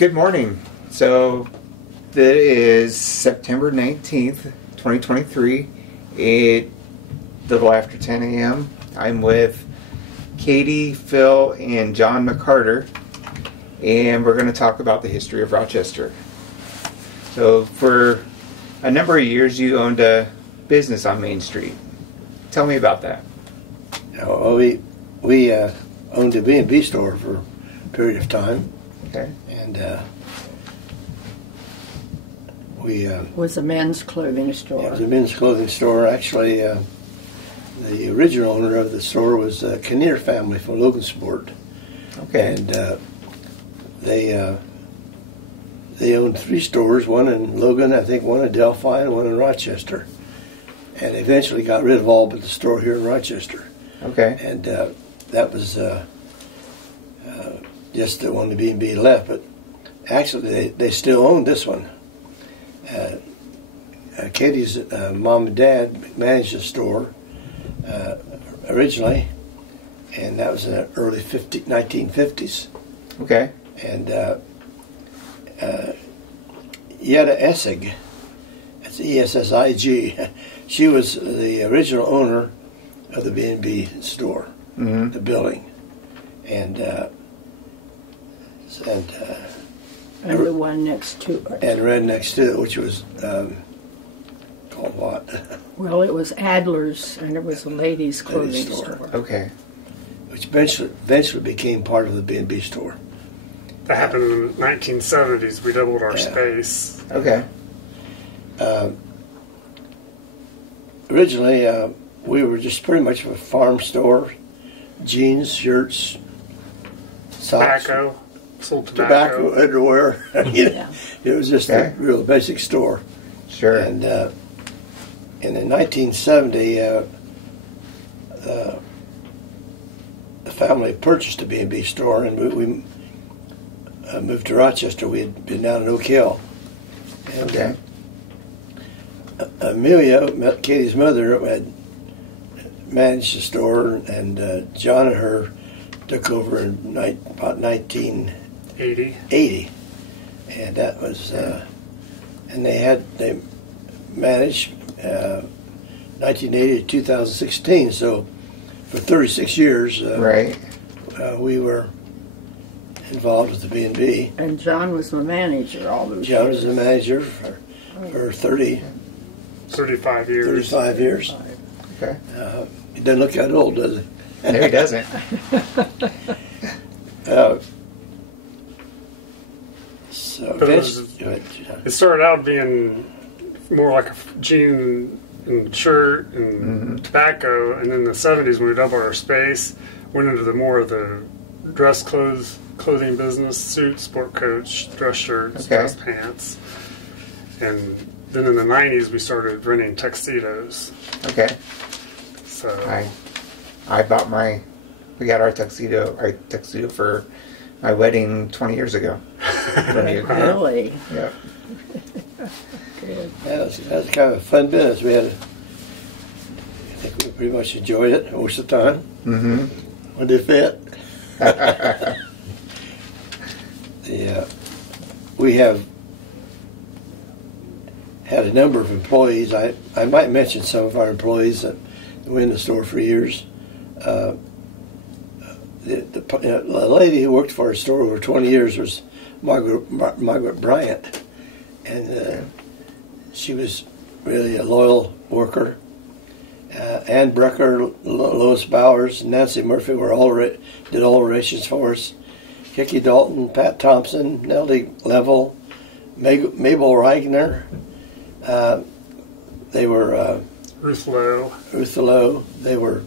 Good morning. So, that is September 19th, 2023, a little after 10 a.m. I'm with Katie, Phil, and John McCarter, and we're going to talk about the history of Rochester. So, for a number of years, you owned a business on Main Street. Tell me about that. Well, we owned a B&B store for a period of time. Okay. And we... It was a men's clothing store. It was a men's clothing store. Actually, the original owner of the store was the Kinnear family from Logansport. Okay. And they owned 3 stores, one in Logan, I think one in Delphi, and one in Rochester. And eventually got rid of all but the store here in Rochester. Okay. And that was just the one the B&B left. But actually, they still own this one. Katie's mom and dad managed the store originally, and that was in the early 1950s. Okay. And Yetta Essig, that's E-S-S-I-G, she was the original owner of the B&B store, the building. And the one next to it. And right next to it, which was called what? Well, it was Adler's, and it was a ladies' clothing store. Okay. Which eventually became part of the B&B store. That happened in the 1970s. We doubled our space. Okay. Originally, we were just pretty much a farm store. Jeans, shirts, socks. Tobacco. Sold Tobacco, underwear. Yeah. It was just a real basic store. Sure. And in 1970, the family purchased a B&B store, and we moved to Rochester. We had been down in Oak Hill. And Amelia, Katie's mother, had managed the store, and John and her took over in about 1980. And that was, and they managed 1980 to 2016. So for 36 years, we were involved with the B&B. And John was the manager all those years. John was the manager for 35 years. 35 years. Okay. He doesn't look that old, does he? No, he doesn't. It started out being more like a jean and shirt and tobacco, and then in the 70s when we doubled our space, went into the more of the dress clothing business, suits, sport coats, dress shirts, dress pants, and then in the 90s we started renting tuxedos. Okay. So I bought we got our tuxedo for my wedding 20 years ago. Really? Yeah. Good. That was kind of a fun business. I think we pretty much enjoyed it most of the time. Mm-hmm. When they fit. We have had a number of employees. I might mention some of our employees that were in the store for years. The lady who worked for our store over 20 years was Margaret Bryant, and she was really a loyal worker. Ann Brucker, Lois Bowers, Nancy Murphy did all the rations for us. Hickey Dalton, Pat Thompson, Nellie Level, Mabel Reigner. They were Ruth Lowe. They were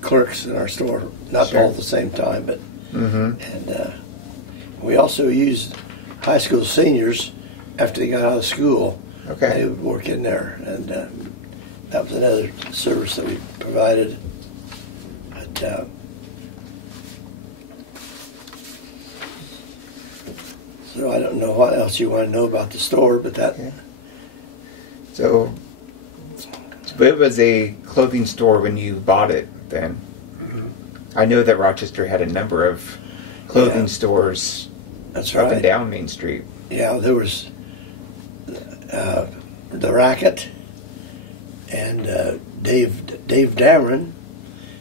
clerks in our store, not all at the same time, but and we also used high school seniors after they got out of school. Okay. They would work in there, and that was another service that we provided. But so I don't know what else you want to know about the store, but that. Okay. So it was a clothing store when you bought it, then. I know that Rochester had a number of clothing stores That's up right. and down Main Street. Yeah, there was the Racket and Dave Dameron.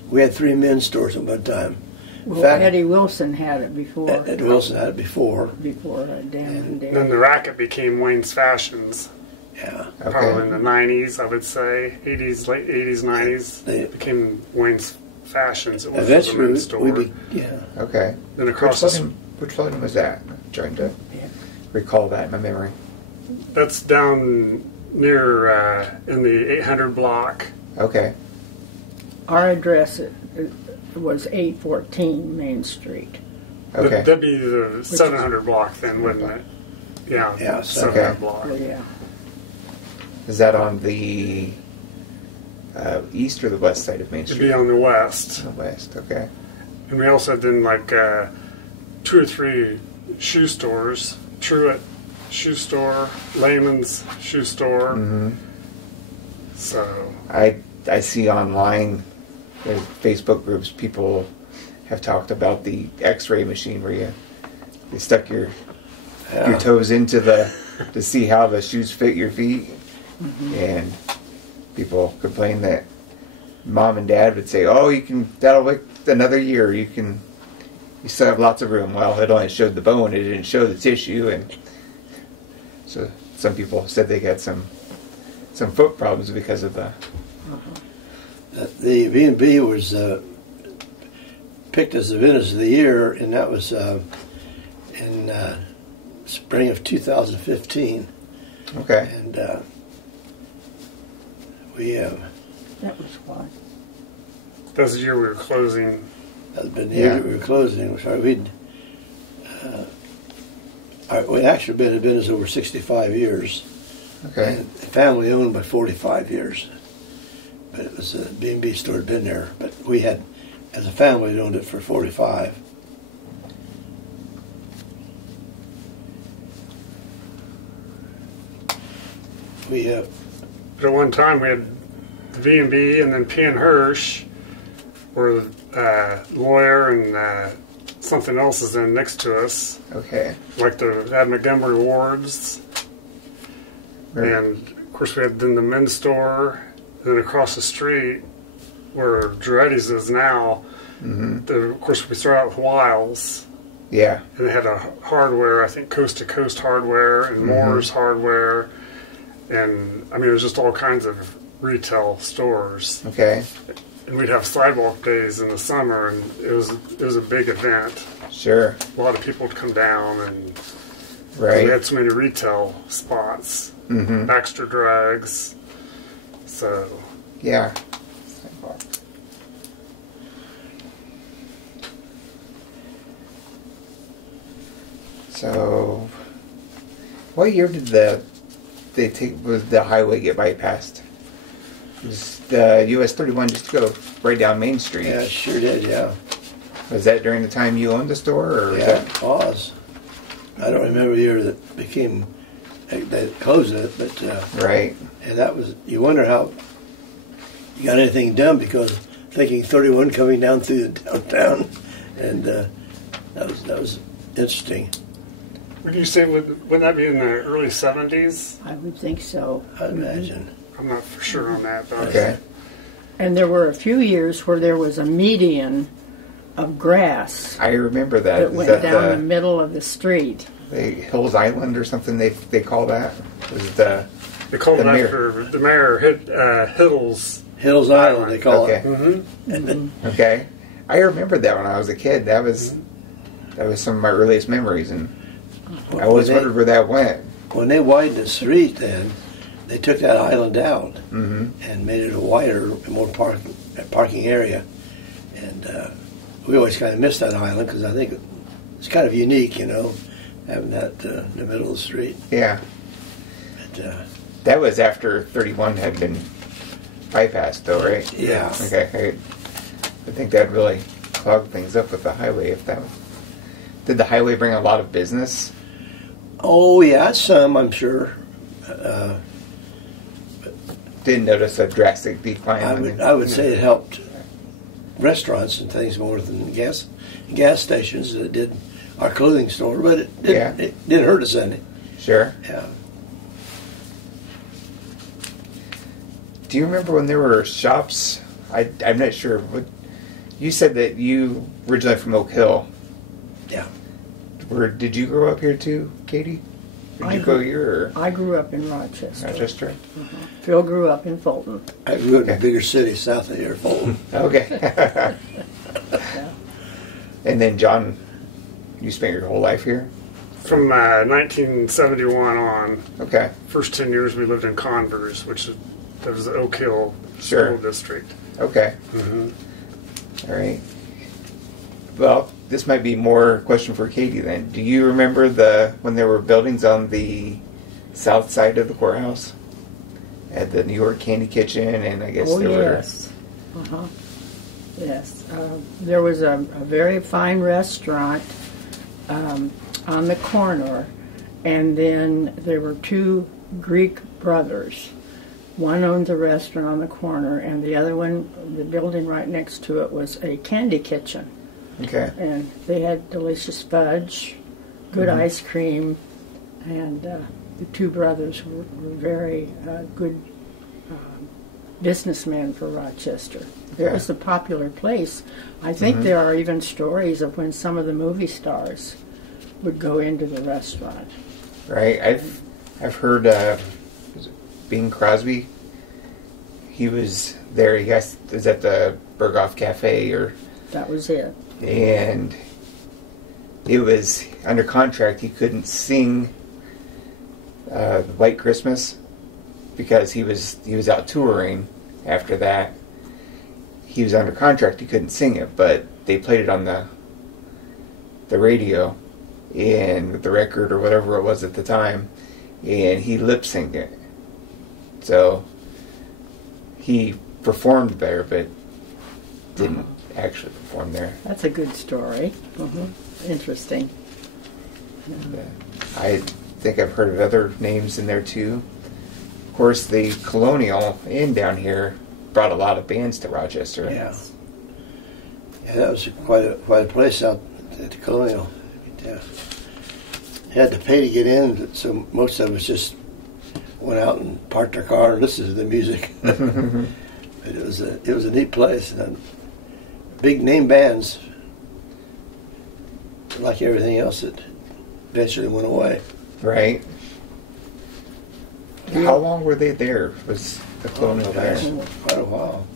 We had 3 men's stores at one time. In Well, fact, Eddie Wilson had it before. Ed Wilson had it before. Before Dan and Then Dave. the Racket became Wayne's Fashions. Yeah. Probably in the 90s, I would say. 80s, late 80s, 90s. They- became Wayne's Fashions. It was a Eventually, men's store. yeah. Okay. Then across the Which building was that? I'm trying to Yeah. recall that in my memory. That's down near in the 800 block. Okay. Our address was 814 Main Street. Okay. That'd be the 700 block then, wouldn't it? Yeah. Yeah, 700 okay. block. Well, yeah. Is that on the east or the west side of Main It'd Street? be on the west. The west. Okay. And we also had then like 2 or 3 shoe stores. Truett Shoe Store, Lehman's Shoe Store. Mm-hmm. So I see online, there's Facebook groups, people have talked about the X-ray machine where you stuck your toes into to see how the shoes fit your feet, and people complain that mom and dad would say, "Oh, that'll wait another year. You still have lots of room." Well, it only showed the bone; it didn't show the tissue, and so some people said they got some foot problems because of the. The B&B was picked as the business of the year, and that was in spring of 2015. Okay. And we That was why. that was the year we were closing. that's been the year that we were closing. So we'd actually been in business over 65 years. Okay. And family owned by 45 years. But it was a B&B store had been there. But we had, as a family, owned it for 45. We But at one time we had the V&B and then P and Hirsch, where lawyer and something else is in next to us, Okay. like the had Montgomery Wards, Right. and of course we had then the men's store, and then across the street where Giretti's is now. Mm-hmm. Of course we started out with Wiles, Yeah. and they had a hardware, I think Coast to Coast Hardware and Moore's Hardware, and I mean it was just all kinds of retail stores. Okay. And we'd have sidewalk days in the summer, and it was a big event. Sure. A lot of people would come down, and Right. we had so many retail spots, Mm-hmm. Baxter Drugs. So Yeah. So, what year did was the highway get bypassed? Was the US 31 just go right down Main Street? yeah, sure did, yeah. Was that during the time you owned the store, or was Yeah, that? it was. I don't remember the year that became, they closed it, but Right. and that was, you wonder how you got anything done, because thinking 31 coming down through the downtown, and that was interesting. would you say, wouldn't that be in the early 70s? I would think so. I imagine. I'm not for sure on that, but Okay. And there were a few years where there was a median of grass I remember that. that Is went that down the middle of the street. the Hills Island or something they call that? Was the they called The it mayor. after the mayor, Hiddles. Hills Island, they call Okay. Mm-hmm. Okay. I remember that when I was a kid. That was some of my earliest memories, and I always wondered where that went. When they widened the street, then they took that island out Mm-hmm. and made it a wider, more parking area. And we always kind of missed that island, because I think it's kind of unique, having that in the middle of the street. Yeah. But, That was after 31 had been bypassed, though, right? Yeah. Okay. I think that really clogged things up with the highway. Did the highway bring a lot of business? oh yeah, some I'm sure. Didn't notice a drastic decline. I would say it helped restaurants and things more than gas stations. It did our clothing store, but it didn't hurt us any. Sure. Yeah. Do you remember when there were shops? I'm not sure. But you said that you originally from Oak Hill. Yeah. Did you grow up here too, Katie? Did you go here? I grew up in Rochester. Rochester? Phil grew up in Fulton. I grew up in a bigger city south of here, Fulton. Okay. Yeah. And then, John, you spent your whole life here? From 1971 on. Okay. First 10 years we lived in Converse, that was the Oak Hill Sure. School District. Okay. All right. Well, this might be more a question for Katie then. Do you remember when there were buildings on the south side of the courthouse? At the New York Candy Kitchen, and I guess there yes. Yes. There was a very fine restaurant on the corner, and then there were two Greek brothers. One owned the restaurant on the corner, and the other one, the building right next to it, was a candy kitchen. Okay. And they had delicious fudge, good ice cream, and the two brothers were very good businessmen for Rochester. It was a popular place. I think there are even stories of when some of the movie stars would go into the restaurant. Right. I've heard Bing Crosby. He was there. He was at the Berghoff Cafe, That was it. And it was under contract. He couldn't sing White Christmas because he was out touring after that. He was under contract. He couldn't sing it, but they played it on the radio and the record or whatever it was at the time, and he lip synced it. So he performed there, but didn't actually perform there. That's a good story. Interesting. I think I've heard of other names in there too. Of course, the Colonial Inn down here brought a lot of bands to Rochester. Yeah. Yeah, that was quite a place out at the Colonial. Yeah. You had to pay to get in, so most of us just went out and parked our car and listened to the music. But it was a neat place. And big name bands, like everything else, that eventually went away. Right. How long were they there? Was the Colonial there? Quite a while.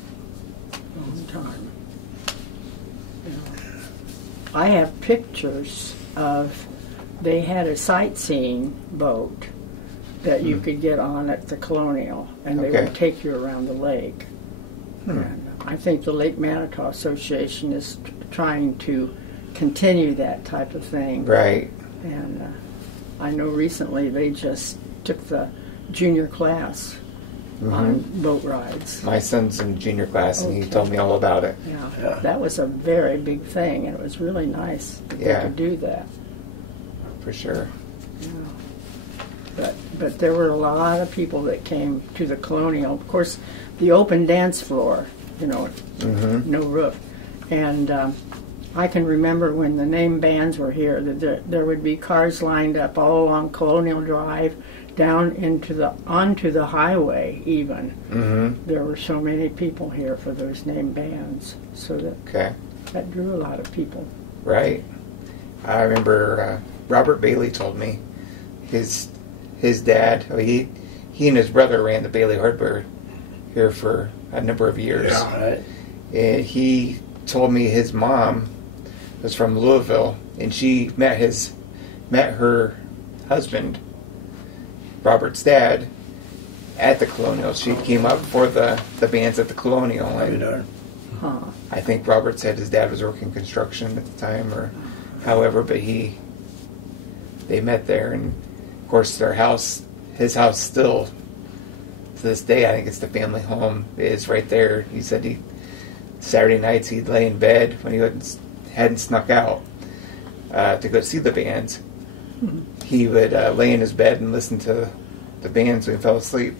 Long time. I have pictures of, they had a sightseeing boat that you could get on at the Colonial, and they would take you around the lake. And I think the Lake Manitou Association is trying to continue that type of thing. Right. And I know recently they just took the junior class on boat rides. My son's in junior class, and he told me all about it. Yeah, that was a very big thing, and it was really nice that they could do that. For sure. Yeah. But there were a lot of people that came to the Colonial. Of course, the open dance floor, no roof. And I can remember when the name bands were here, that there would be cars lined up all along Colonial Drive, down onto the highway even. There were so many people here for those name bands, so that drew a lot of people. Right. I remember Robert Bailey told me his dad, he and his brother ran the Bailey Hardware here for a number of years. Yeah, right. And he told me his mom was from Louisville, and she met her husband, Robert's dad, at the Colonial. She came up for the bands at the Colonial. And I think Robert said his dad was working construction at the time, or however, but they met there, and of course his house still, to this day, I think it's the family home, is right there. He said Saturday nights he'd lay in bed when he hadn't snuck out to go see the bands. He would lay in his bed and listen to the bands when he fell asleep.